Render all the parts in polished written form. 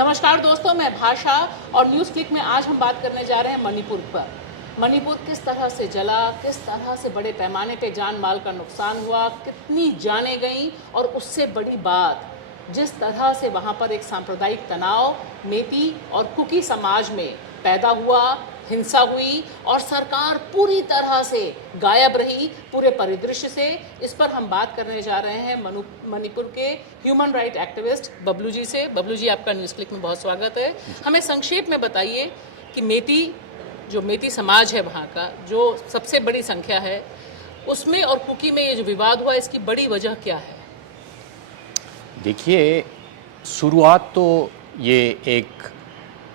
नमस्कार दोस्तों, मैं भाषा और न्यूज़ क्लिक में आज हम बात करने जा रहे हैं मणिपुर पर। मणिपुर किस तरह से जला, किस तरह से बड़े पैमाने पे जान माल का नुकसान हुआ, कितनी जानें गईं और उससे बड़ी बात जिस तरह से वहाँ पर एक सांप्रदायिक तनाव मेती और कुकी समाज में पैदा हुआ, हिंसा हुई और सरकार पूरी तरह से गायब रही पूरे परिदृश्य से। इस पर हम बात करने जा रहे हैं मणिपुर के human right activist Bablu ji से। बबलू जी, आपका न्यूज़ क्लिक में बहुत स्वागत है। हमें संक्षेप में बताइए कि मेती समाज है वहाँ का, जो सबसे बड़ी संख्या है, उसमें और कुकी में ये जो विवाद हुआ, इसकी बड़ी वजह क्या है? देखिए, शुरुआत तो ये एक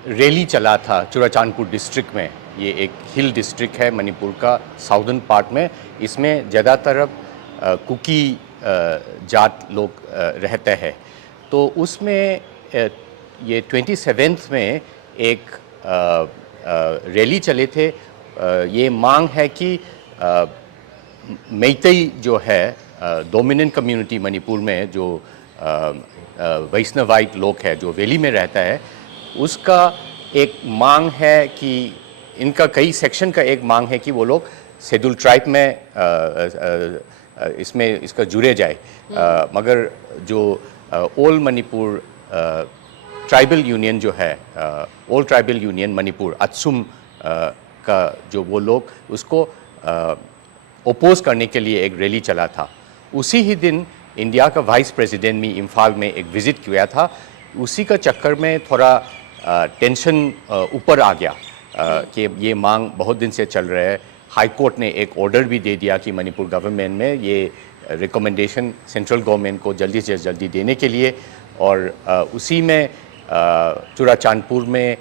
रैली चला था चुराचांदपुर डिस्ट्रिक्ट में। ये एक हिल डिस्ट्रिक्ट है मणिपुर का, साउदर्न पार्ट में। इसमें ज़्यादातर कुकी जात लोग रहते हैं। तो उसमें ये 27 में एक रैली चले थे। ये मांग है कि मैतेई जो है डोमिनेंट कम्युनिटी मणिपुर में, जो वैष्णवाइट लोग है जो वैली में रहता है, उसका एक मांग है कि इनका कई सेक्शन का एक मांग है कि वो लोग शेड्यूल ट्राइब में इसका जुड़े जाए। मगर जो ऑल मणिपुर ट्राइबल यूनियन जो है, ऑल ट्राइबल यूनियन मणिपुर अत्सुम का जो वो लोग उसको ओपोज करने के लिए एक रैली चला था। उसी ही दिन इंडिया का वाइस प्रेसिडेंट भी इम्फाल में एक विज़िट किया था। उसी का चक्कर में थोड़ा टेंशन ऊपर आ गया कि ये मांग बहुत दिन से चल रहा है। हाई कोर्ट ने एक ऑर्डर भी दे दिया कि मणिपुर गवर्नमेंट में ये रिकमेंडेशन सेंट्रल गवर्नमेंट को जल्दी से जल्दी देने के लिए। और उसी में चुराचांदपुर में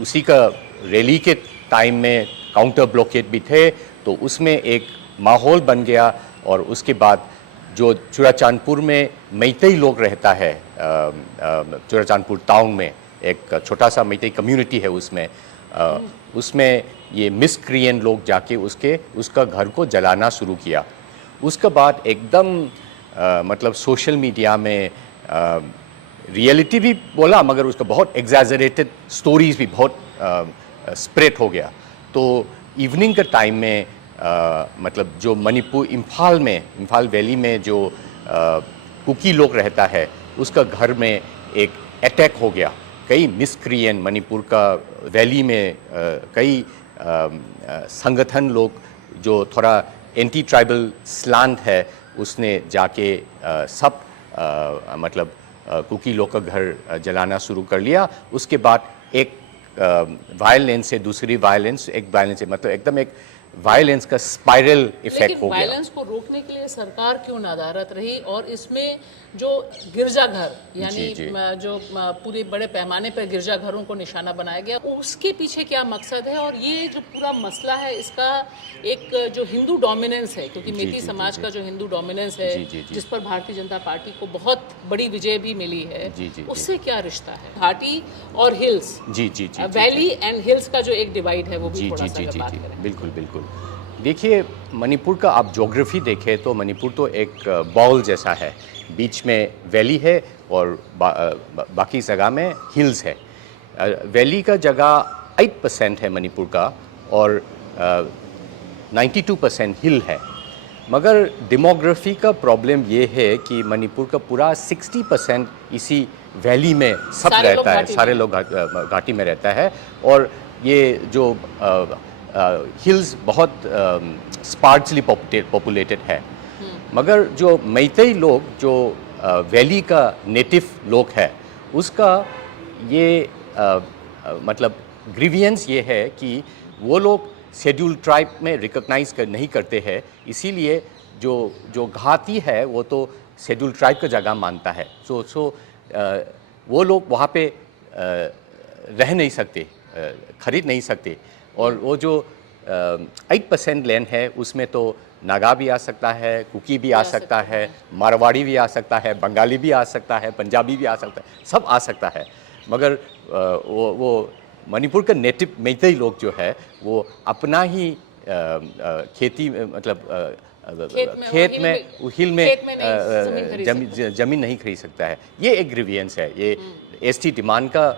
उसी का रैली के टाइम में काउंटर ब्लॉकेट भी थे, तो उसमें एक माहौल बन गया। और उसके बाद जो चुराचांदपुर में मैतेई लोग रहता है, चुराचांदपुर टाउन में एक छोटा सा मैतेई कम्युनिटी है, उसमें ये मिसक्रिएंट लोग जाके उसका घर को जलाना शुरू किया। उसके बाद एकदम मतलब सोशल मीडिया में रियलिटी भी बोला, मगर उसका बहुत एग्जैजरेटेड स्टोरीज भी बहुत स्प्रेड हो गया। तो इवनिंग के टाइम में मतलब जो मणिपुर इम्फाल वैली में जो कुकी लोग रहता है, उसका घर में एक अटैक हो गया। कई मिसक्रिएंट मणिपुर का वैली में कई संगठन लोग जो थोड़ा एंटी ट्राइबल स्लांट है, उसने जाके सब मतलब कुकी लोग का घर जलाना शुरू कर लिया। उसके बाद एक वायलेंस से दूसरी वायलेंस, एक वायलेंस से मतलब एकदम एक वायलेंस का स्पाइरल इफेक्ट हो गया। वायलेंस को रोकने के लिए सरकार क्यों नादारत रही? और इसमें जो गिरजाघर यानी जो पूरे बड़े पैमाने पर गिरजाघरों को निशाना बनाया गया, उसके पीछे क्या मकसद है? और ये जो पूरा मसला है, इसका एक जो हिंदू डोमिनेंस है, क्योंकि मेती समाज का जो हिंदू डोमिनेंस है, जिस पर भारतीय जनता पार्टी को बहुत बड़ी विजय भी मिली है, उससे क्या रिश्ता है? घाटी और हिल्स, वैली एंड हिल्स का जो एक डिवाइड है, वो भी थोड़ा सा बात करें। बिल्कुल बिल्कुल। देखिए, मणिपुर का आप ज्योग्राफी देखें तो मणिपुर तो एक बॉल जैसा है। बीच में वैली है और बाकी जगह में हिल्स है। वैली का जगह 8% है मणिपुर का, और 92% हिल है। मगर डेमोग्राफी का प्रॉब्लम ये है कि मणिपुर का पूरा 60% इसी वैली में सब रहता है, सारे लोग घाटी में रहता है। और ये जो हिल्स बहुत स्पार्सली पॉपुलेटेड है। मगर जो मैतेई लोग जो वैली का नेटिव लोग है, उसका ये मतलब ग्रीवियंस ये है कि वो लोग शेड्यूल ट्राइब में रिकॉग्नाइज नहीं करते हैं। इसीलिए जो घाटी है वो तो शेड्यूल ट्राइब का जगह मानता है। वो लोग वहाँ पे रह नहीं सकते, खरीद नहीं सकते। और वो जो 8% लैंड है, उसमें तो नागा भी आ सकता है, कुकी भी आ सकता है, मारवाड़ी भी आ सकता है, बंगाली भी आ सकता है, पंजाबी भी आ सकता है, सब आ सकता है। मगर वो मणिपुर का नेटिव मैतेई लोग जो है, वो अपना ही खेती मतलब खेत में हिल में खेत में नहीं जमीन खरीद जमीन नहीं खरीद सकता है। ये एक ग्रीवियंस है, ये एसटी डिमांड का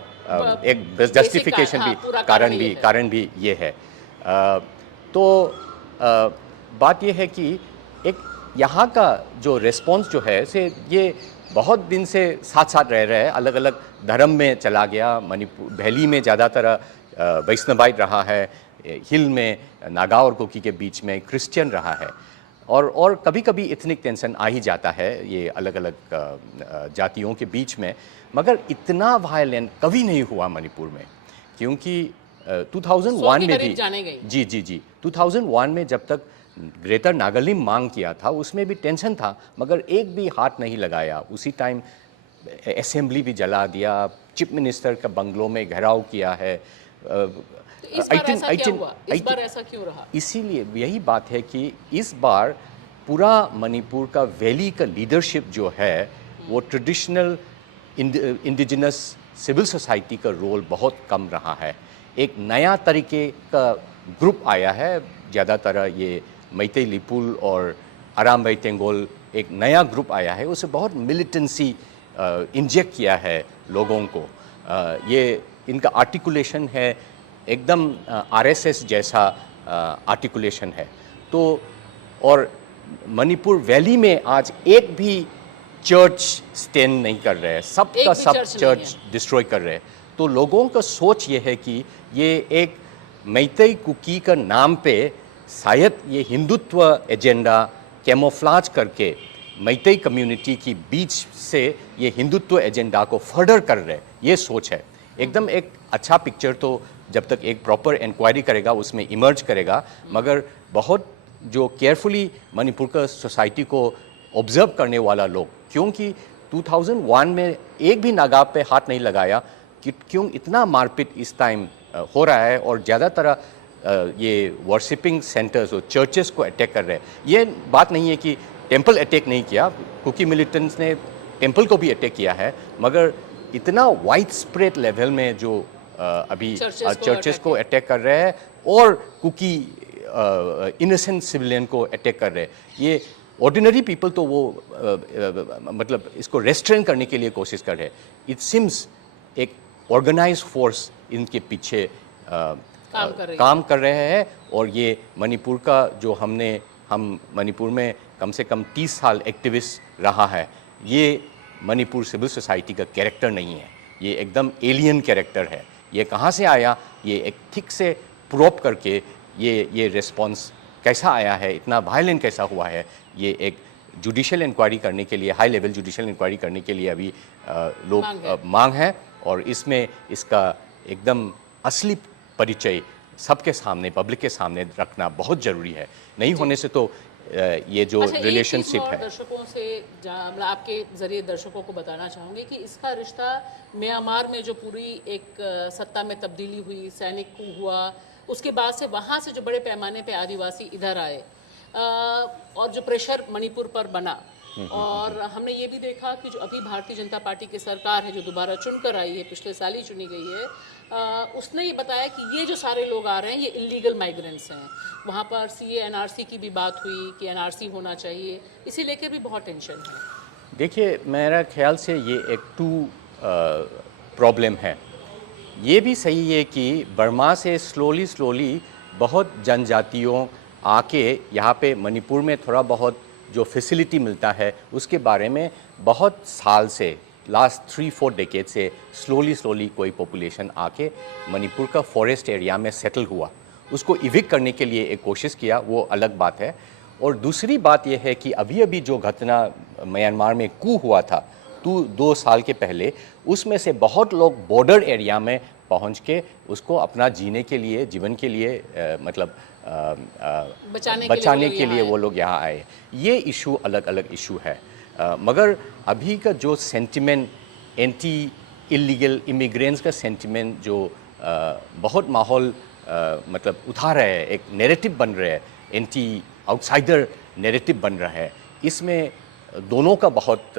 एक जस्टिफिकेशन हाँ, भी पूरा कारण भी ये है। तो बात ये है कि एक यहाँ का जो रिस्पॉन्स जो है से ये बहुत दिन से साथ साथ रह रहे हैं, अलग अलग धर्म में चला गया। मणिपुर वैली में ज़्यादातर वैष्णवाइट रहा है, हिल में नागा और कुकी के बीच में क्रिश्चियन रहा है, और कभी कभी इथनिक टेंशन आ ही जाता है ये अलग अलग जातियों के बीच में, मगर इतना वायलेंट कभी नहीं हुआ मणिपुर में। क्योंकि 2001 में भी जी 2001 में जब तक ग्रेटर नागालिम मांग किया था उसमें भी टेंशन था, मगर एक भी हाथ नहीं लगाया। उसी टाइम असेंबली भी जला दिया, चीफ मिनिस्टर का बंगलों में घेराव किया है। इस बार ऐसा क्यों रहा? इसीलिए यही बात है कि इस बार पूरा मणिपुर का वैली का लीडरशिप जो है वो ट्रेडिशनल इंडिजिनस सिविल सोसाइटी का रोल बहुत कम रहा है। एक नया तरीके का ग्रुप आया है, ज़्यादातर ये मैतेई लिपुल और आराम भाई तेंगोल, एक नया ग्रुप आया है, उसे बहुत मिलिटेंसी इंजेक्ट किया है लोगों को। ये इनका आर्टिकुलेशन है एकदम आरएसएस जैसा आर्टिकुलेशन है। तो और मणिपुर वैली में आज एक भी चर्च स्टैंड नहीं कर रहे हैं, सबका सब चर्च डिस्ट्रॉय कर रहे हैं। तो लोगों का सोच ये है कि ये एक मैतेई कुकी का नाम पे शायद ये हिंदुत्व एजेंडा कैमोफ्लाज करके मैतेई कम्युनिटी की बीच से ये हिंदुत्व एजेंडा को फर्दर कर रहे हैं, ये सोच है। एकदम एक अच्छा पिक्चर तो जब तक एक प्रॉपर इंक्वायरी करेगा उसमें इमर्ज करेगा, मगर बहुत जो केयरफुली मणिपुर का सोसाइटी को ऑब्जर्व करने वाला लोग, क्योंकि 2001 में एक भी नागा पे हाथ नहीं लगाया कि क्यों इतना मारपीट इस टाइम हो रहा है, और ज़्यादातर ये वर्शिपिंग सेंटर्स और चर्चेस को अटैक कर रहे हैं। ये बात नहीं है कि टेंपल अटैक नहीं किया, कुकी मिलिटेंट्स ने टेंपल को भी अटैक किया है, मगर इतना वाइड स्प्रेड लेवल में जो अभी चर्चेस को अटैक कर रहे हैं और कुकी इनोसेंट सिविलियन को अटैक कर रहे हैं, ये ऑर्डिनरी पीपल तो वो मतलब इसको रेस्ट्रेन करने के लिए कोशिश कर रहे हैं। इट सिम्स एक ऑर्गेनाइज फोर्स इनके पीछे काम कर रहे हैं। और ये मणिपुर का जो हम मणिपुर में कम से कम 30 साल एक्टिविस्ट रहा है, ये मणिपुर सिविल सोसाइटी का कैरेक्टर नहीं है, ये एकदम एलियन कैरेक्टर है। ये कहाँ से आया, ये एक ठीक से प्रोब करके ये रिस्पॉन्स कैसा आया है, इतना वायलेंट कैसा हुआ है, ये एक जुडिशियल इंक्वायरी करने के लिए, हाई लेवल जुडिशियल इंक्वायरी करने के लिए अभी लोग मांग है। और इसमें इसका एकदम असली परिचय सबके सामने, पब्लिक के सामने रखना बहुत ज़रूरी है। नहीं होने से तो ये जो रिलेशनशिप है, दर्शकों से मतलब आपके जरिए दर्शकों को बताना चाहूँगी कि इसका रिश्ता म्यांमार में जो पूरी एक सत्ता में तब्दीली हुई, सैनिक कू हुआ, उसके बाद से वहाँ से जो बड़े पैमाने पे आदिवासी इधर आए और जो प्रेशर मणिपुर पर बना, और हमने ये भी देखा कि जो अभी भारतीय जनता पार्टी की सरकार है जो दोबारा चुनकर आई है, पिछले साल ही चुनी गई है, उसने ये बताया कि ये जो सारे लोग आ रहे हैं ये इलीगल माइग्रेंट्स हैं। वहाँ पर सीए एनआरसी की भी बात हुई कि एनआरसी होना चाहिए, इसी लेकर भी बहुत टेंशन है। देखिए, मेरा ख्याल से ये एक प्रॉब्लम है। ये भी सही है कि बर्मा से स्लोली बहुत जनजातियों आके यहाँ पे मणिपुर में थोड़ा बहुत जो फैसिलिटी मिलता है उसके बारे में बहुत साल से, लास्ट 3-4 डेकेड से स्लोली कोई पॉपुलेशन आके मणिपुर का फॉरेस्ट एरिया में सेटल हुआ। उसको इविक्ट करने के लिए एक कोशिश किया, वो अलग बात है। और दूसरी बात यह है कि अभी जो घटना म्यांमार में कू हुआ था 2 साल के पहले, उसमें से बहुत लोग बॉर्डर एरिया में पहुंच के उसको अपना जीने के लिए, जीवन के लिए मतलब बचाने के लिए वो लोग यहाँ आए। ये इशू अलग इशू है। मगर अभी का जो सेंटिमेंट, एंटी इलीगल इमिग्रेंट्स का सेंटिमेंट जो बहुत माहौल मतलब उठा रहे हैं, एक नैरेटिव बन रहे हैं, एंटी आउटसाइडर नैरेटिव बन रहा है, इसमें दोनों का बहुत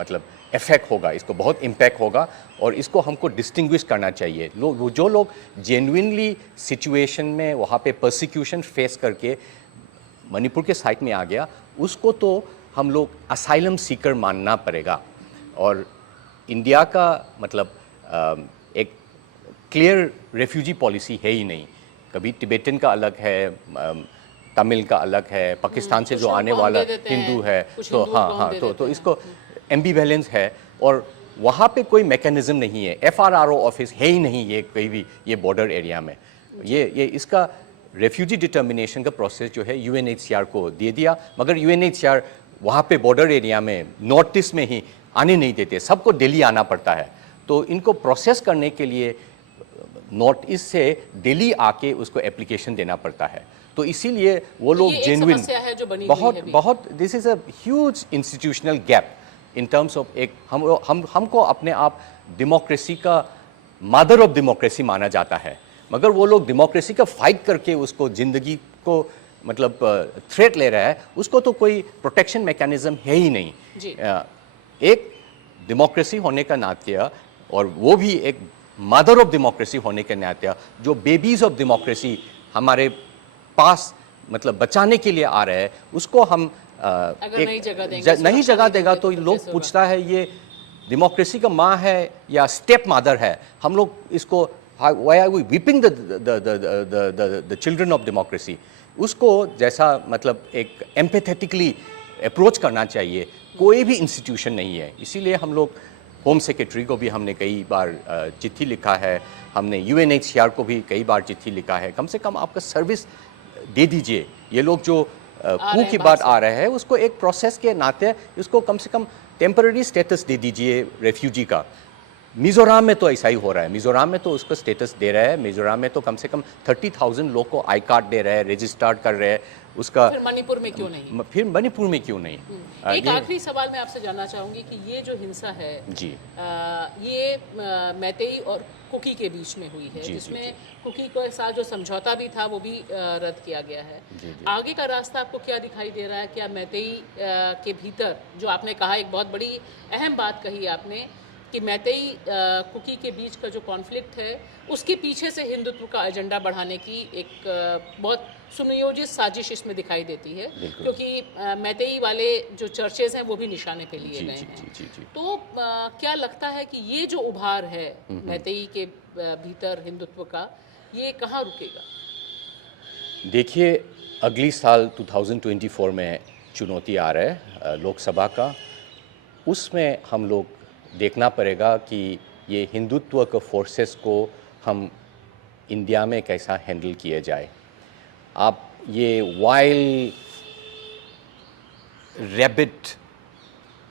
मतलब इफेक्ट होगा, इसको बहुत इम्पैक्ट होगा। और इसको हमको डिस्टिंग्विश करना चाहिए। जो लोग जेन्युइनली सिचुएशन में वहाँ पे परसिक्यूशन फेस करके मणिपुर के साइड में आ गया, उसको तो हम लोग असाइलम सीकर मानना पड़ेगा। और इंडिया का मतलब एक क्लियर रेफ्यूजी पॉलिसी है ही नहीं। कभी टिबेटन का अलग है, तमिल का अलग है, पाकिस्तान से जो आने वाला हिंदू है, तो हाँ, तो इसको एम्बिवेलेंस है। और वहाँ पे कोई मैकेनिज्म नहीं है, FRRO ऑफिस है ही नहीं ये कहीं भी, ये बॉर्डर एरिया में। ये इसका रेफ्यूजी डिटर्मिनेशन का प्रोसेस जो है UNHCR को दे दिया, मगर UNHCR वहाँ पे बॉर्डर एरिया में नॉर्थ ईस्ट में ही आने नहीं देते, सबको दिल्ली आना पड़ता है। तो इनको प्रोसेस करने के लिए नॉर्थ ईस्ट से दिल्ली आके उसको एप्लीकेशन देना पड़ता है। तो इसीलिए वो लोग जेन्युइन बहुत this is a huge institutional gap in terms of एक हमको अपने आप डेमोक्रेसी का मदर ऑफ डेमोक्रेसी माना जाता है, मगर वो लोग डेमोक्रेसी का फाइट करके उसको ज़िंदगी को मतलब थ्रेट ले रहा है, उसको तो कोई प्रोटेक्शन मैकेनिज्म है ही नहीं। एक डेमोक्रेसी होने का नाते और वो भी एक मदर ऑफ डेमोक्रेसी होने के नाते जो बेबीज ऑफ डेमोक्रेसी हमारे पास मतलब बचाने के लिए आ रहे हैं, उसको हम अगर नई जगह देगा तो लोग पूछता है ये डेमोक्रेसी का माँ है या स्टेप मदर है। हम लोग इसको why are we whipping the children of democracy? उसको जैसा मतलब एक एम्पैथेटिकली अप्रोच करना चाहिए। कोई भी इंस्टीट्यूशन नहीं है, इसीलिए हम लोग होम सेक्रेटरी को भी हमने कई बार चिट्ठी लिखा है, हमने UNHCR को भी कई बार चिट्ठी लिखा है, कम से कम आपका सर्विस दे दीजिए। ये लोग जो कू की बात आ रहे हैं उसको एक प्रोसेस के नाते उसको कम से कम टेम्पररी स्टेटस दे दीजिए रेफ्यूजी का। मिज़ोरम में तो ऐसा ही हो रहा है, मिज़ोरम में तो उसको स्टेटस दे रहा है, मिज़ोरम में तो कम से कम 30,000 लोग को आई कार्ड दे रहे हैं, रजिस्टर्ड कर रहे हैं उसका। फिर मणिपुर में क्यों नहीं? फिर मणिपुर में क्यों नहीं? एक आखिरी सवाल मैं आपसे जानना चाहूँगी कि ये जो हिंसा है जी ये मैतेई और कुकी के बीच में हुई है, जिसमें कुकी के साथ जो समझौता भी था वो भी रद्द किया गया है। आगे का रास्ता आपको क्या दिखाई दे रहा है? क्या मैतेई के भीतर जो आपने कहा, एक बहुत बड़ी अहम बात कही आपने कि मैतेई कुकी के बीच का जो कॉन्फ्लिक्ट है उसके पीछे से हिंदुत्व का एजेंडा बढ़ाने की एक बहुत सुनियोजित साजिश इसमें दिखाई देती है, क्योंकि मैतेई वाले जो चर्चेज हैं वो भी निशाने पे लिए गए हैं। तो क्या लगता है कि ये जो उभार है मैतेई के भीतर हिंदुत्व का, ये कहाँ रुकेगा? देखिए, अगली साल 2024 में चुनौती आ रहा है लोकसभा का, उसमें हम लोग देखना पड़ेगा कि ये हिंदुत्व के फोर्सेस को हम इंडिया में कैसा हैंडल किया जाए। आप ये वाइल्ड रैबिट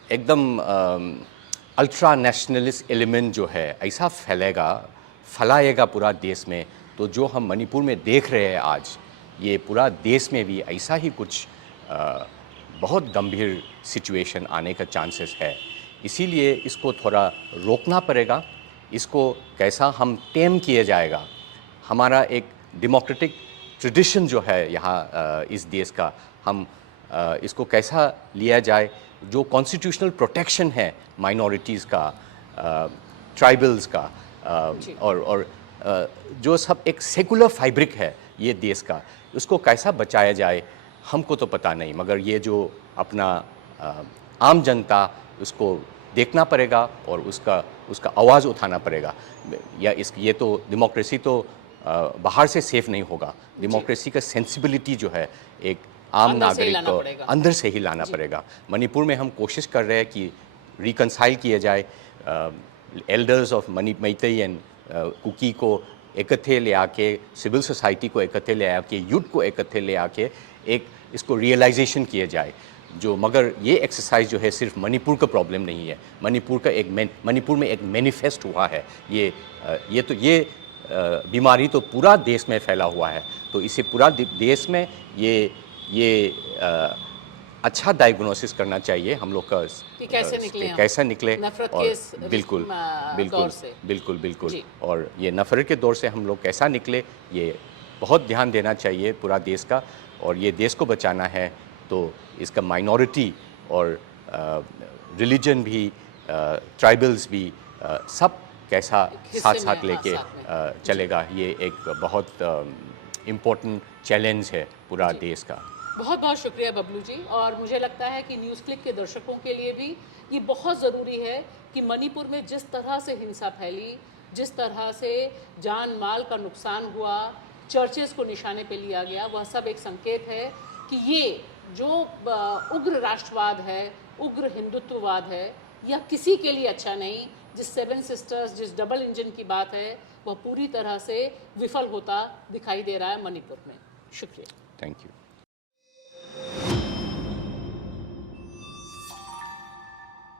एकदम अल्ट्रा नेशनलिस्ट एलिमेंट जो है ऐसा फैलाएगा पूरा देश में, तो जो हम मणिपुर में देख रहे हैं आज, ये पूरा देश में भी ऐसा ही कुछ बहुत गंभीर सिचुएशन आने का चांसेस है। इसीलिए इसको थोड़ा रोकना पड़ेगा, इसको कैसा हम टेम किया जाएगा। हमारा एक डेमोक्रेटिक ट्रेडिशन जो है यहाँ इस देश का, हम इसको कैसा लिया जाए, जो कॉन्स्टिट्यूशनल प्रोटेक्शन है माइनॉरिटीज़ का, ट्राइबल्स का, और जो सब एक सेकुलर फैब्रिक है ये देश का, उसको कैसा बचाया जाए हमको तो पता नहीं, मगर ये जो अपना आम जनता उसको देखना पड़ेगा और उसका आवाज़ उठाना पड़ेगा। या ये तो डेमोक्रेसी तो बाहर से सेफ नहीं होगा, डेमोक्रेसी का सेंसिबिलिटी जो है एक आम नागरिक को अंदर से ही लाना पड़ेगा। मणिपुर में हम कोशिश कर रहे हैं कि रिकंसाइल किया जाए, elders of Meitei and Kuki को इकट्ठे ले आके, सिविल सोसाइटी को इकट्ठे ले आके, यूथ को इकट्ठे ले आके एक इसको रियलाइजेशन किया जाए। जो मगर ये एक्सरसाइज जो है सिर्फ मणिपुर का प्रॉब्लम नहीं है, मणिपुर में एक मैनिफेस्ट हुआ है। ये बीमारी तो पूरा देश में फैला हुआ है, तो इसे पूरा देश में ये अच्छा डायग्नोसिस करना चाहिए हम लोग का कि कैसे निकले नफरत और के बिल्कुल और ये नफरत के दौर से हम लोग कैसा निकले, ये बहुत ध्यान देना चाहिए पूरा देश का। और ये देश को बचाना है तो इसका माइनॉरिटी और रिलीजन भी, ट्राइबल्स भी, सब कैसा साथ लेके चलेगा, ये एक बहुत इम्पोर्टेंट चैलेंज है पूरा देश का। बहुत बहुत शुक्रिया बबलू जी। और मुझे लगता है कि न्यूज़ क्लिक के दर्शकों के लिए भी ये बहुत ज़रूरी है कि मणिपुर में जिस तरह से हिंसा फैली, जिस तरह से जान माल का नुकसान हुआ, चर्चेस को निशाने पे लिया गया, वह सब एक संकेत है कि ये जो उग्र राष्ट्रवाद है, उग्र हिंदुत्ववाद है, यह किसी के लिए अच्छा नहीं। जिस सेवन सिस्टर्स, जिस डबल इंजन की बात है, वह पूरी तरह से विफल होता दिखाई दे रहा है मणिपुर में। शुक्रिया। Thank you.